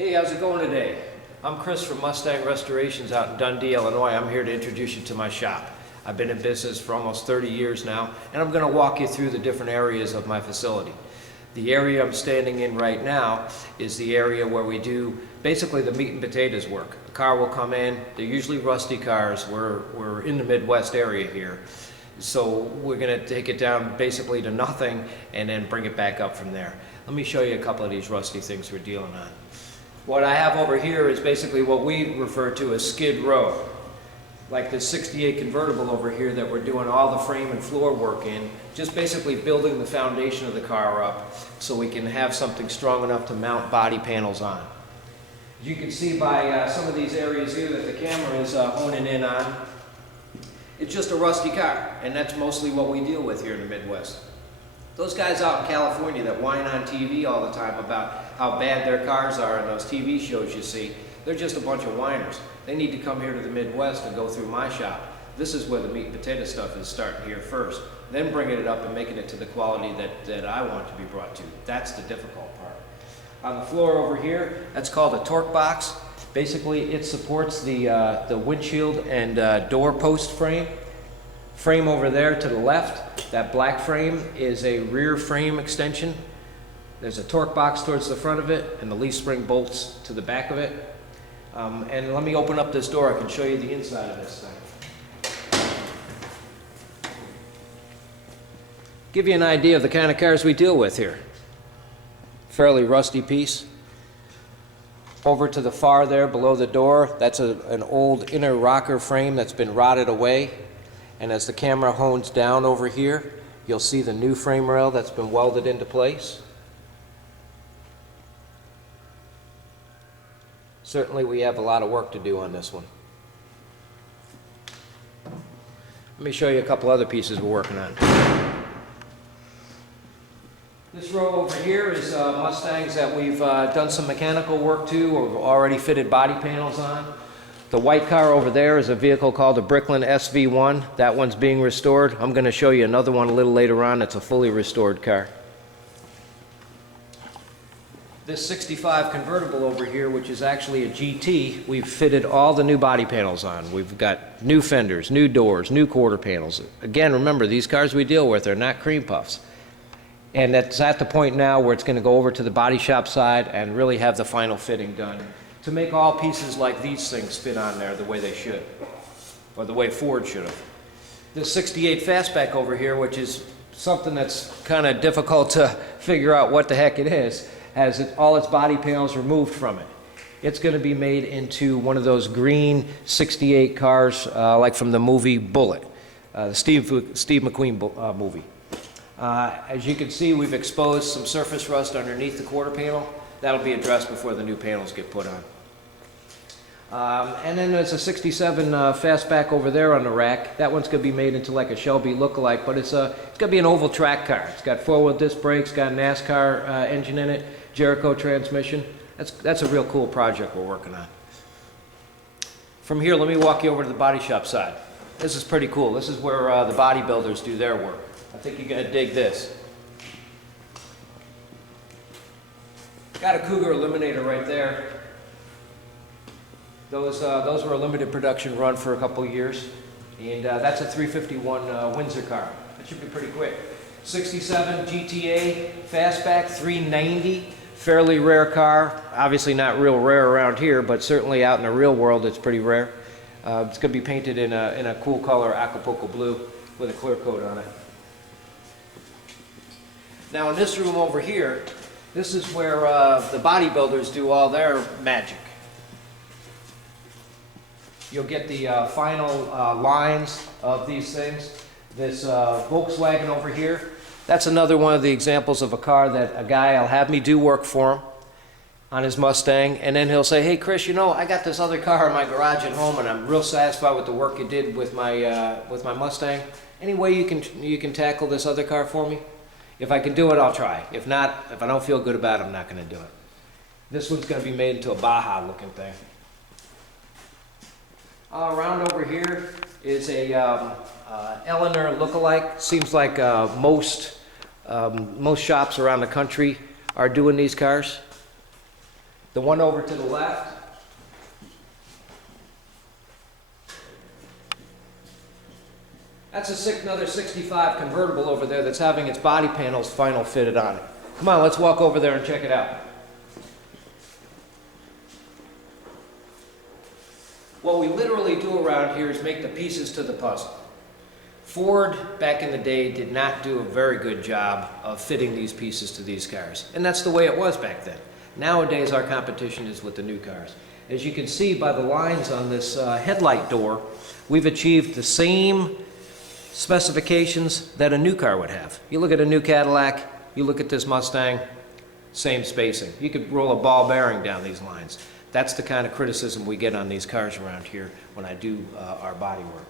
Hey, how's it going today? I'm Chris from Mustang Restorations out in Dundee, Illinois. I'm here to introduce you to my shop. I've been in business for almost 30 years now, and I'm going to walk you through the different areas of my facility. The area I'm standing in right now is the area where we do basically the meat and potatoes work. A car will come in, they're usually rusty cars. We're in the Midwest area here. So we're going to take it down basically to nothing and then bring it back up from there. Let me show you a couple of these rusty things we're dealing on. What I have over here is basically what we refer to as skid row. Like this 68 convertible over here that we're doing all the frame and floor work in, just basically building the foundation of the car up so we can have something strong enough to mount body panels on. As you can see by some of these areas here that the camera is honing in on, it's just a rusty car, and that's mostly what we deal with here in the Midwest. Those guys out in California that whine on TV all the time about how bad their cars are in those TV shows you see, they're just a bunch of whiners. They need to come here to the Midwest and go through my shop. This is where the meat and potato stuff is starting here first, then bringing it up and making it to the quality that I want to be brought to. That's the difficult part. On the floor over here, that's called a torque box. Basically, it supports the windshield and door post frame. Frame over there to the left, that black frame is a rear frame extension. There's a torque box towards the front of it and the leaf spring bolts to the back of it. And let me open up this door, I can show you the inside of this thing. Give you an idea of the kind of cars we deal with here. Fairly rusty piece. Over to the far there, below the door, that's an old inner rocker frame that's been rotted away. And as the camera hones down over here, you'll see the new frame rail that's been welded into place. Certainly we have a lot of work to do on this one. Let me show you a couple other pieces we're working on. This row over here is Mustangs that we've done some mechanical work to or already fitted body panels on. The white car over there is a vehicle called a Bricklin SV1. That one's being restored. I'm going to show you another one a little later on that's a fully restored car. This 65 convertible over here, which is actually a GT, we've fitted all the new body panels on. We've got new fenders, new doors, new quarter panels. Again, remember, these cars we deal with are not cream puffs. And that's at the point now where it's going to go over to the body shop side and really have the final fitting done to make all pieces like these things fit on there the way they should, or the way Ford should have. This 68 fastback over here, which is something that's kind of difficult to figure out what the heck it is, has all its body panels removed from it. It's going to be made into one of those green 68 cars like from the movie Bullet, the Steve McQueen movie. As you can see, we've exposed some surface rust underneath the quarter panel. That'll be addressed before the new panels get put on. And then there's a 67 fastback over there on the rack. That one's going to be made into like a Shelby lookalike, but it's going to be an oval track car. It's got four-wheel disc brakes, got a NASCAR engine in it, Jericho transmission. That's a real cool project we're working on. From here, let me walk you over to the body shop side. This is pretty cool. This is where the bodybuilders do their work. I think you're going to dig this. Got a Cougar Eliminator right there. Those were a limited production run for a couple of years. And that's a 351 Windsor car. That should be pretty quick. 67 GTA Fastback 390. Fairly rare car. Obviously not real rare around here, but certainly out in the real world it's pretty rare. It's going to be painted in a cool color, Acapulco blue, with a clear coat on it. Now in this room over here, this is where the bodybuilders do all their magic. You'll get the final lines of these things. This Volkswagen over here, that's another one of the examples of a car that a guy will have me do work for him on his Mustang, and then he'll say, hey Chris, you know, I got this other car in my garage at home and I'm real satisfied with the work you did with my Mustang. Any way you can tackle this other car for me? If I can do it, I'll try. If not, if I don't feel good about it, I'm not going to do it. This one's going to be made into a Baja looking thing. Around over here is a Eleanor lookalike. Seems like most shops around the country are doing these cars. The one over to the left, that's another 65 convertible over there that's having its body panels final fitted on it. Come on, let's walk over there and check it out. What we literally do around here is make the pieces to the puzzle. Ford, back in the day, did not do a very good job of fitting these pieces to these cars. And that's the way it was back then. Nowadays, our competition is with the new cars. As you can see by the lines on this headlight door, we've achieved the same specifications that a new car would have. You look at a new Cadillac, you look at this Mustang, same spacing. You could roll a ball bearing down these lines. That's the kind of criticism we get on these cars around here when I do our body work.